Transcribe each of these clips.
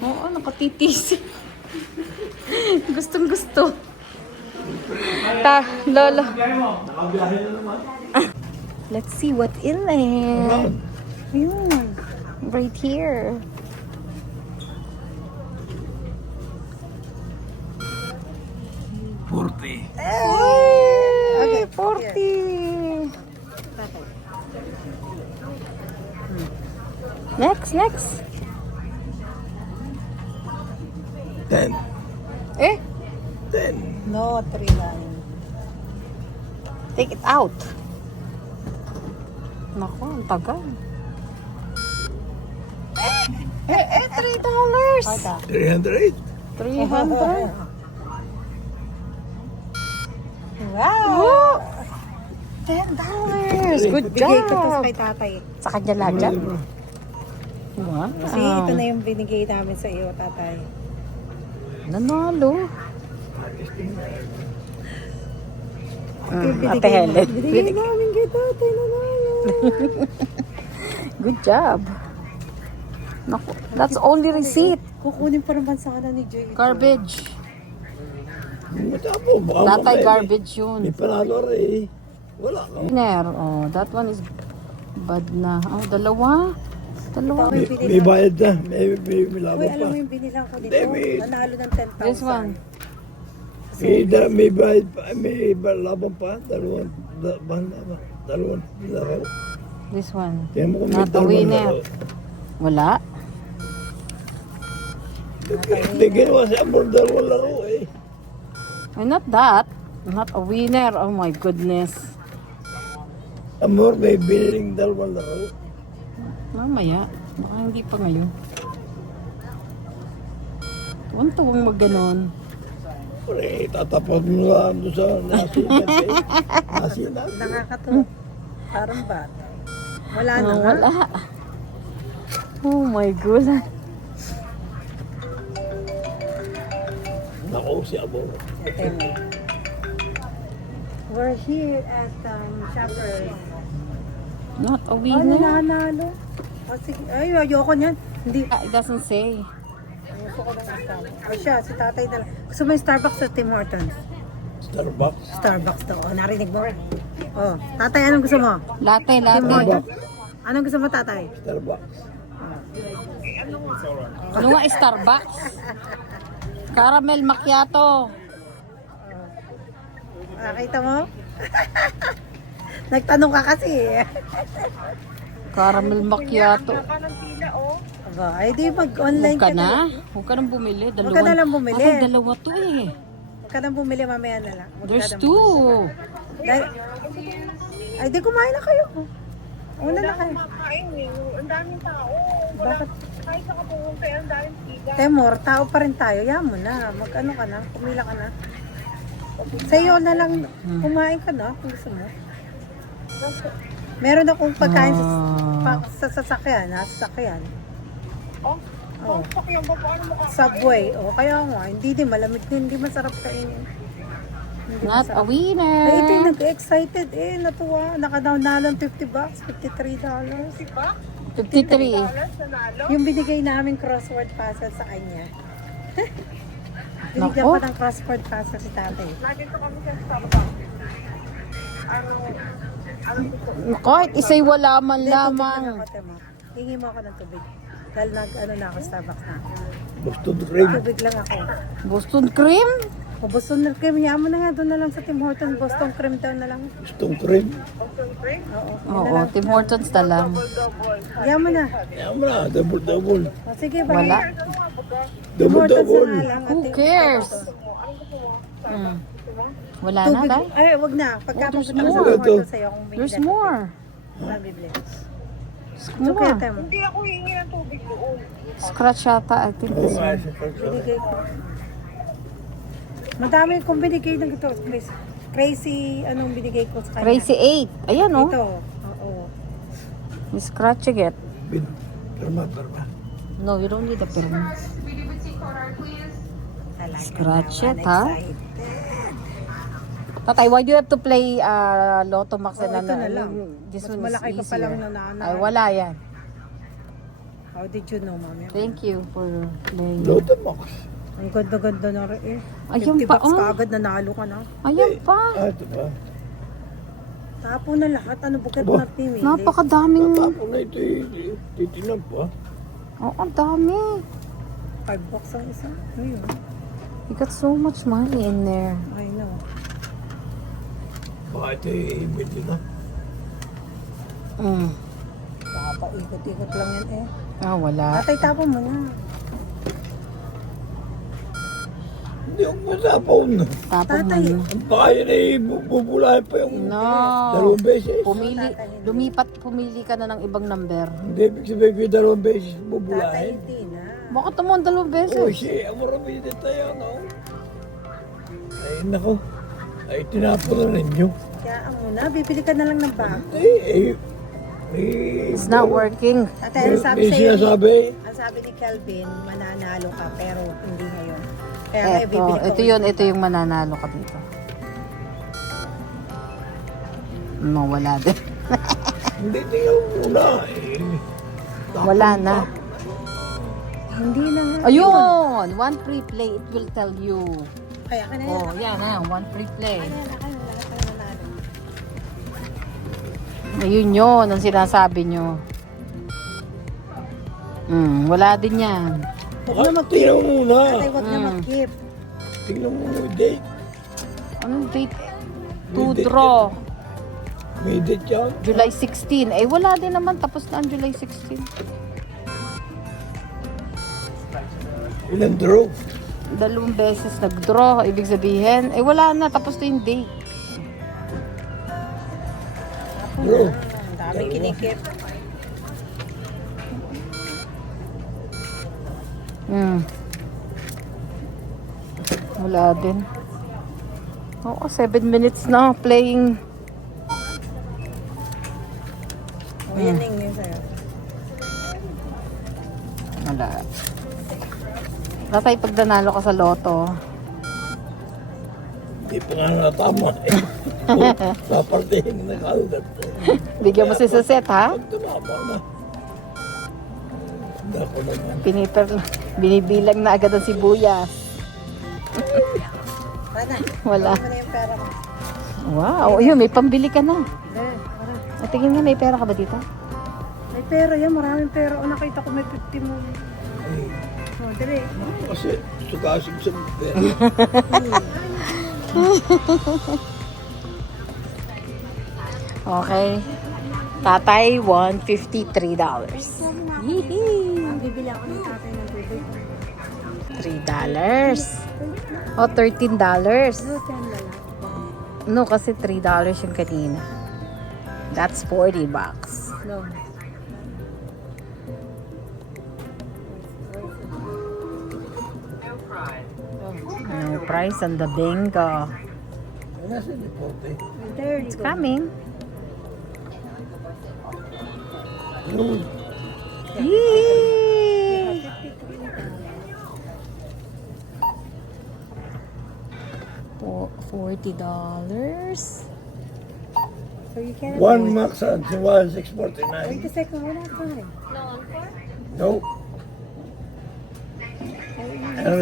Oo, nakatitis. Gustong gusto. Lolo. Let's see what's in there. Yun. Right here. Forty. Hey! 40. Next. 10. Eh? 10. No, 3 lang. Take it out. Naku, ang tagal. $3. Pada. 308. 300. Wow! $10. Good Bigay ko to job. kay tatay. Sa kanya lahat yan? Wow. Kasi ito na yung binigay namin sa iyo, tatay. Nanalo. Binigay Ate Helen. Binigay namin kay tatay, nanalo. Good job. Naku, that's only receipt. Kukunin pa naman sana ni Joy ito. Garbage. Matabo. Baka Tatay mamaya garbage May yun. panalo rin. Wala ka. Winner. Oh, that one is bad na. Oh, dalawa. May bayad na. May Uy, laban alam pa. mo yung binilang ko dito? David. Nanalo ng 10,000. This one. May bayad pa. May laban pa. Dalawang laro. This one. Tingnan mo kung may Not a dalawang winner. laro. Wala. Hindi ginawa si Amor dalawang laro eh. Ay, not that. Not a winner. Oh my goodness. Amor may biniling dalawang laro. Mamaya. Baka hindi pa ngayon. Tuwang-tuwang mag-ganon. Pre, tatapos mo lang doon sa nasinat eh. Nasinat. Nakakatuwa. Parang bata. Wala na nga. Wala. Oh my goodness. Nako si Amor. Ito mo. We're here at Shoppers. Not a Oh, winner. nanalo. Oh, sige. Ay, ayoko niyan. Hindi. It doesn't say. Gusto ko ng Starbucks. O siya, si tatay na lang. Gusto mo yung Starbucks sa Tim Hortons? Starbucks. Starbucks to. Oh, narinig mo? Oh, tatay, anong gusto mo? Latte. Starbucks. Anong gusto mo, tatay? Starbucks. Ano nga, Starbucks? Caramel macchiato. Nakita mo? Nagtanong ka kasi eh. Caramel macchiato. Aba, ay di mag-online Huwag ka na. Huwag ka nang bumili. Huwag ka na lang bumili. Ate, dalawa to eh. Huwag ka nang bumili, mamaya na lang. Huwag ka There's nang two. Dahil- Ay, di kumain na kayo. Una na kayo. Makain eh. Ang daming tao. Bakit? Kahit saka pumunta ang daming tiga. Temor, tao pa rin tayo. Yan mo na. Mag-ano ka na. Pumila ka na. Sa'yo na lang. Kumain ka na kung gusto mo. Meron akong pagkain sa sasakyan. Sasakyan. Oh, Oh. sakyan ba? Paano mo Subway. O, kaya nga. Hindi din. Malamig din. Hindi masarap kainin. Hindi Not a masarap. winner. Eh, ito yung nag-excited eh. Natuwa. Naka-down na lang $50. $53. ba? 53. Nanalo? Yung binigay namin crossword puzzle sa kanya. Binigyan Nako. pa ng crossword puzzle si tatay. Nandito kami sa Starbucks. Ano Kahit isa'y wala man Hindi, tubig lang lamang. ako, Temo. Hingi mo ako ng tubig. Dahil nag-ano na ako, Starbucks na. Boston Cream. Tubig lang ako. Boston cream? O Boston cream, yaman na nga doon na lang sa Tim Hortons. Boston cream daw na lang. Boston Cream. Boston Cream? Oo. Oo, Tim Hortons na lang. Double. Yaman na. Yan mo na. Double. O sige, ba? Wala. Tim Hortons Double. na nga lang. Who cares? Hmm. Wala na Tubig. ba? Ay, wag na. Pagka Oh, there's pupunta ko sa more. Tim Hortons sa'yo, kung may There's bilan. more. Wala bibili. So, More. kaya Temo. Hindi ako hihingi ng tubig doon. Scratch yata, I think this one. Binigay ko. Madami kong binigay ng ito. Crazy, anong binigay ko sa kanya? Crazy 8. Ayan oh. Ito. Oo. You scratch again. Perma. No, you don't need a perma. Talaga Scratch naman, it, ha? excited. Tatay, why do you have to play Lotto Max? Oh, ito na lang. This Mas one is malaki ka pa easier. lang na Ay, wala yan. How did you know, mami? Thank you for playing. Lotomax. Ang ganda-ganda na rin eh. Ayun 50 pa, bucks oh. kaagad nanalo ka na. Ayan pa. Ito ba? Tapo na lahat. Ano bukat Aba. na pimili? Napakadaming. Tatapon na ito titinan pa. Oo, ang dami. 5 bucks ang isa. Ayun. You got so much money in there. I know. Baka ito i-imit na. Mm. Baka pa ikot-ikot lang yan eh. Ah, wala. Tatay, tapo mo na. Hindi ako masapaw na. Tapon mo Tatay. na. Baka yun ay bubulahin pa yung No. dalawang beses. Pumili ka na ng ibang number. Hindi, ibig sabihin ko yung dalawang beses Tatay, bubulahin. hindi na. Bakit mo ang dalawang Oh, beses? siya, marami din tayo, no? Ay, nako. Ay, tinapon na ninyo. Kaya mo na. Bibili ka na lang ng bag. It's not working. Tatay, ano sabi May sa'yo? sinasabi, Ang sabi ni Kelvin, mananalo ka pero hindi ngayon. Kaya ngayon bibili ko. Ito yung mananalo ka dito. No, wala din. hindi tingnan mo muna. Wala na. Hindi na nga. Ayun! One free play, it will tell you. Kaya ka na yan. Oh, yan ha, one free play. Kaya na kayo. Lahat kayo nanalo. Ayun yun, ang sinasabi nyo. Wala din yan. Baka tingnan mo muna. Tatay, huwag na mag-keep. Tingnan mo yung date. Anong date? May To date draw. May date yan. July 16. Eh, wala din naman. Tapos na ang July 16. Ilang draw. Dalawang beses nag-draw. Ibig sabihin, eh wala na. Tapos na yung date. Draw. Ang dami kinikip. Wala din. Oo, 7 minutes na playing. O yan yung sa'yo. Wala. Tatay, pag nanalo ka sa loto, Hindi pa nga natama. Papartihin na kaldat. bigyan mo si set, ha? Pag tumama na. Dako naman. Binibilang na agad ang sibuyas. Wala. Wala. Ano na yung pera mo? Wow, yun, may pambili ka na. There, wala. O, tingin nga, may pera ka ba dito? May pera yan. Maraming pera. O nakita ko may 50 mo. Ay, O, dali. kasi sukasig sa pera. Okay. Tatay, $153. Yee! Ang bibili ako ng tatay ng tubig. $3. O, $13. No, 10 na lang. No, kasi $3 yung kanina. That's $40. No. No price on the bingo. Nasa deporte. There you It's go. coming. Yun. Yee! $40. So you can One max and one Wait a 649. second, wala pa eh. No. And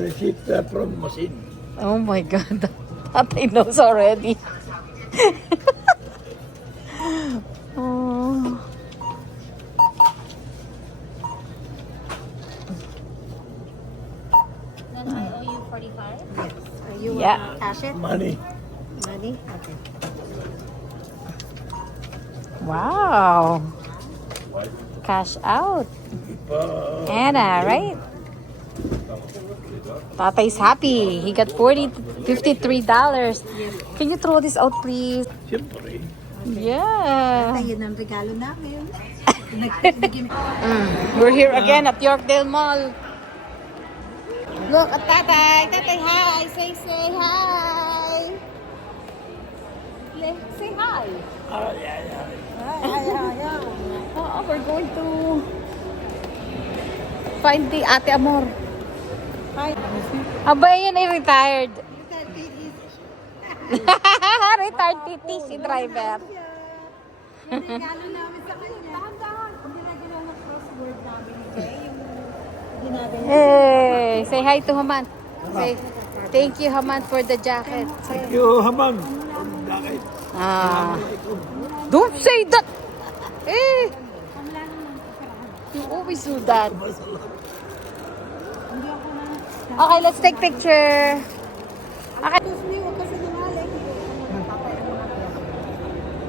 receipt from machine. Oh my God. Tatay knows already. Oh. You Yeah. cash it? Money. Money? Okay. Wow. Cash out. Anna, right? Tatay's happy. He got $53. Can you throw this out, please? Siyempre. Yeah. Ayun ang regalo namin. We're here again at Yorkdale Mall. Look at Tatay. Tatay, hi. Say hi. Say hi. Oh, we're going to find the Ate Amor. Hi. Abay, yan ay retired. Retired titi si driver. Yung regalo namin sa kanya. Dahan-dahan. Hindi na ginawa ng crossword namin. Hey, say hi to Haman. Say, thank you Haman for the jacket. Thank you, Haman. Bakit? Ah, don't say that. Eh, you always do that. Okay, let's take picture. Okay.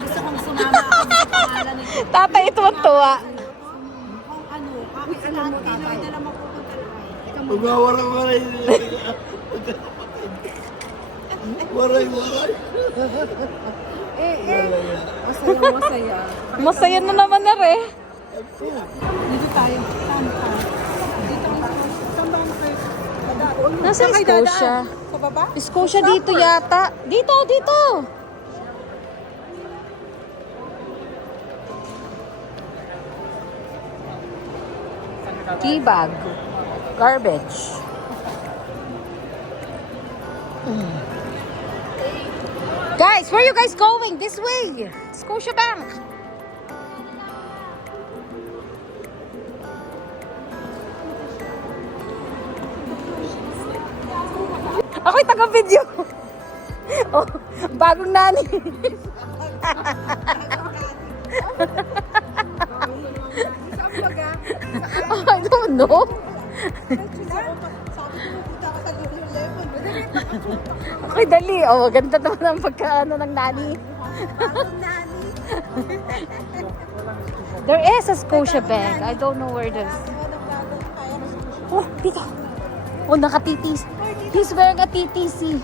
Gusto kong sumama ako sa pangalan nito. Tatay, ito ang tuwa. Kung ano, kahit alam mo, Pinoy na lang mapupunta lang. Magwawaray-waray. Waray-waray. Masaya. Masaya na naman na rin. Dito tayo. Tama ka. Dito ang saan ba na kayo? Dadaan. Nasa Saan kayo dadaan? Scotia. Sa baba? Scotia dito yata. Dito, dito. Tea bag. Garbage. Guys, where are you guys going? This way. Scotia Bank. Ako'y taga-video. Oh, bagong nani. Oh, I don't know. Ako'y dali. Oh, ganda naman ang pagkaano ng nani. There is a Scotia Bank. I don't know where this. Oh, dito. Oh, naka-TTC. He's wearing a TTC.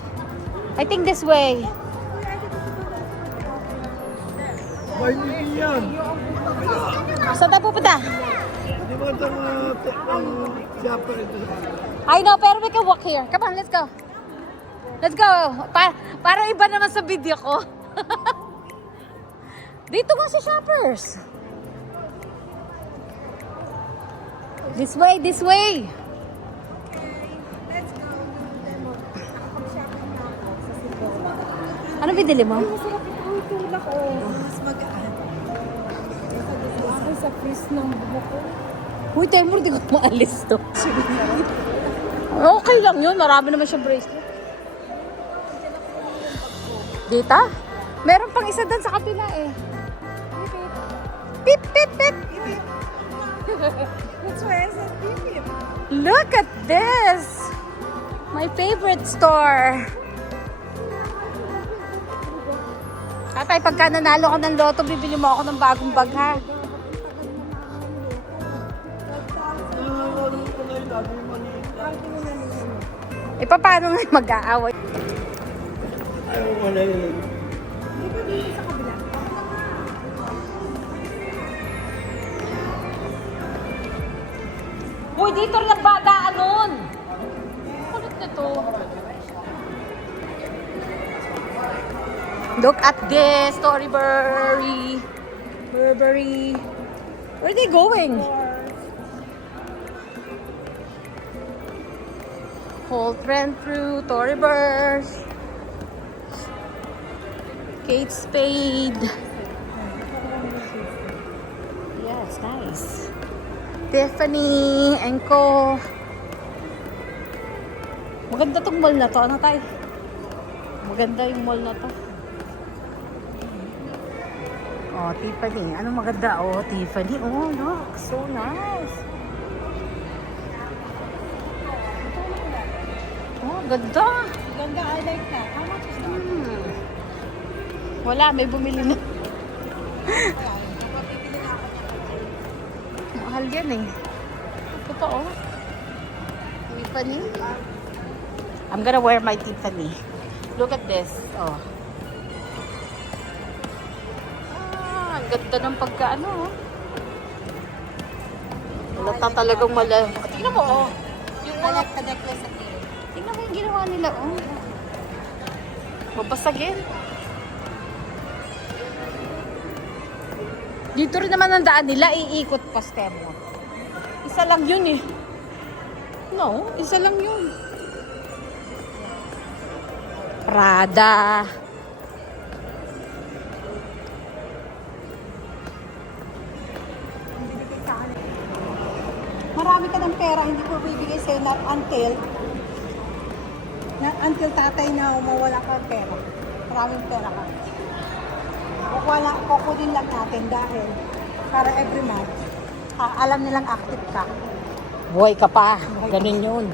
I think this way. May hindi yan. Saan tayo pupunta? Di ba ito ang shopper ito? I know, pero we can walk here. Come on, let's go. Let's go. Para iba naman sa video ko. Dito nga si Shoppers. This way, this way. Ano binili mo? Mas magaan. Sa freeze ng buko. Uy, Temur, di ko maalis to. Okay lang yun. Marami naman siya bracelet. Dita? Meron pang isa doon sa kapila eh. Pip, pip, pip. That's why I said beep. Look at this. My favorite store. Tatay, pagka nanalo ka ng loto, bibili mo ako ng bagong bag, ha? E, paano nga mag-aaway? Ayaw mo na yun. Uy, dito rin ang badaan nun. Kulit na to. Look at this, Storyberry. Burberry. Where are they going? Holt Renfrew, Tory Burch, Kate Spade. Yeah, it's nice. Tiffany, Enco. Maganda tong mall na to. Ano tayo? Maganda yung mall na to. Oh, Tiffany. Ano maganda? Oh, Tiffany. Oh, look. So nice. Oh, ganda. Ganda, I like that. How much is the Wala, may bumili na. Mahal yan eh. Ito pa oh. Tiffany. I'm gonna wear my Tiffany. Look at this. Oh. Ah, ang ganda ng pagkaano oh. Wala talagang mala. Tingnan mo oh. Yung I like the necklace at you. tingnan mo yung ginawa nila oh. Mabasagin. Dito rin naman ang daan nila, iikot pa stem mo. Isa lang yun eh. No, isa lang yun. Prada. Marami ka ng pera, hindi ko bibigay sa'yo not until tatay na mawala ka ng pera. Maraming pera ka. Kukunin lang natin dahil para every month, alam nilang active ka. Buhay ka pa. Ganun yun.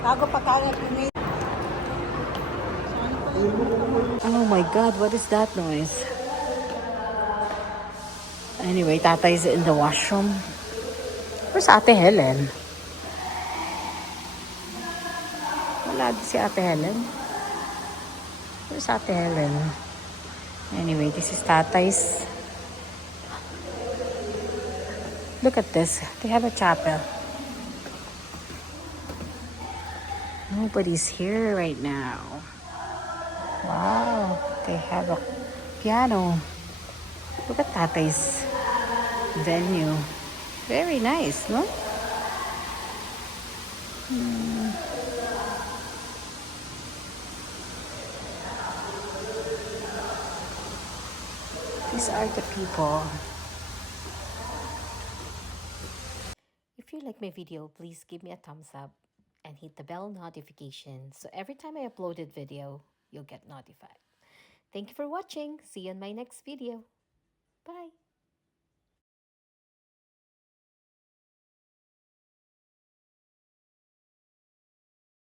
Bago pa tayo nag-email. Oh my God, what is that noise? Anyway, tatay's in the washroom. Where's Ate Helen? Wala din si Ate Helen. Where's Ate Helen? Anyway, this is Tatay's. Look at this. They have a chapel. Nobody's here right now. Wow. They have a piano. Look at Tatay's venue. Very nice, no? These are the people. If you like my video, please give me a thumbs up and hit the bell notification so every time I uploaded video, you'll get notified. Thank you for watching. See you in my next video. Bye.